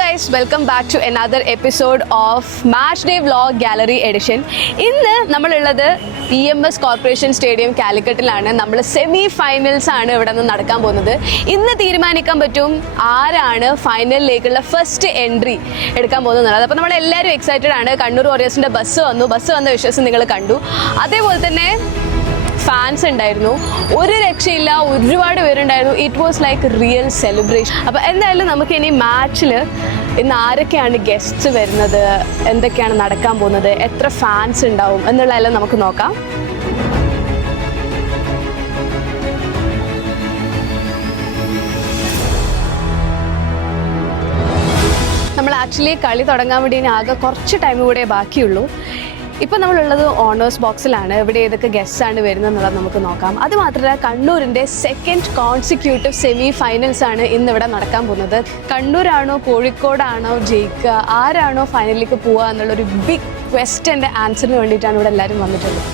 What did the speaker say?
Guys, welcome back to another episode of match day vlog gallery edition. ഇന്ന് നമ്മളുള്ളത് EMS corporation stadium കാലിക്കറ്റിലാണ്. നമ്മൾ semi finals ആണ് ഇവിടെ നിന്ന് നടക്കാൻ പോകുന്നത്. ഇന്ന് തീരുമാനിക്കാൻ പറ്റും ആരാണ് ഫൈനലിലേക്കുള്ള ഫസ്റ്റ് എൻട്രി എടുക്കാൻ പോകുന്നത്. അപ്പോൾ നമ്മളെല്ലാവരും എക്സൈറ്റഡ് ആണ്. കണ്ണൂർ വാരിയേഴ്സിൻ്റെ ബസ് വന്ന വിശ്വാസം നിങ്ങൾ കണ്ടു. അതേപോലെ തന്നെ ഫാൻസ് ഉണ്ടായിരുന്നു, ഒരു രക്ഷയില്ല, ഒരുപാട് പേരുണ്ടായിരുന്നു. It was like real celebration. അപ്പോൾ എന്തായാലും നമുക്ക് ഇനി മാച്ചിൽ ഇന്ന് ആരൊക്കെയാണ് ഗസ്റ്റ്സ് വരുന്നത്, എന്തൊക്കെയാണ് നടക്കാൻ പോകുന്നത്, എത്ര ഫാൻസ് ഉണ്ടാവും എന്നുള്ളതെല്ലാം നമുക്ക് നോക്കാം. നമ്മൾ ആക്ച്വലി കളി തുടങ്ങാൻ വേണ്ടി ഇനി ആകെ കുറച്ച് ടൈം കൂടെ ബാക്കിയുള്ളൂ. ഇപ്പോൾ നമ്മളുള്ളത് ഓണേഴ്സ് ബോക്സിലാണ്. ഇവിടെ ഏതൊക്കെ ഗസ്റ്റ്സ് ആണ് വരുന്നത് എന്നുള്ളത് നമുക്ക് നോക്കാം. അതുമാത്രമല്ല, കണ്ണൂരിൻ്റെ സെക്കൻഡ് കോൺസിക്യൂട്ടീവ് സെമി ഫൈനൽസ് ആണ് ഇന്നിവിടെ നടക്കാൻ പോകുന്നത്. കണ്ണൂരാണോ കോഴിക്കോടാണോ ജയിക്കുക, ആരാണോ ഫൈനലിലേക്ക് പോവുക എന്നുള്ളൊരു ബിഗ് ക്വസ്റ്റ്യൻ്റെ ആൻസറിന് വേണ്ടിയിട്ടാണ് ഇവിടെ എല്ലാവരും വന്നിട്ടുള്ളത്.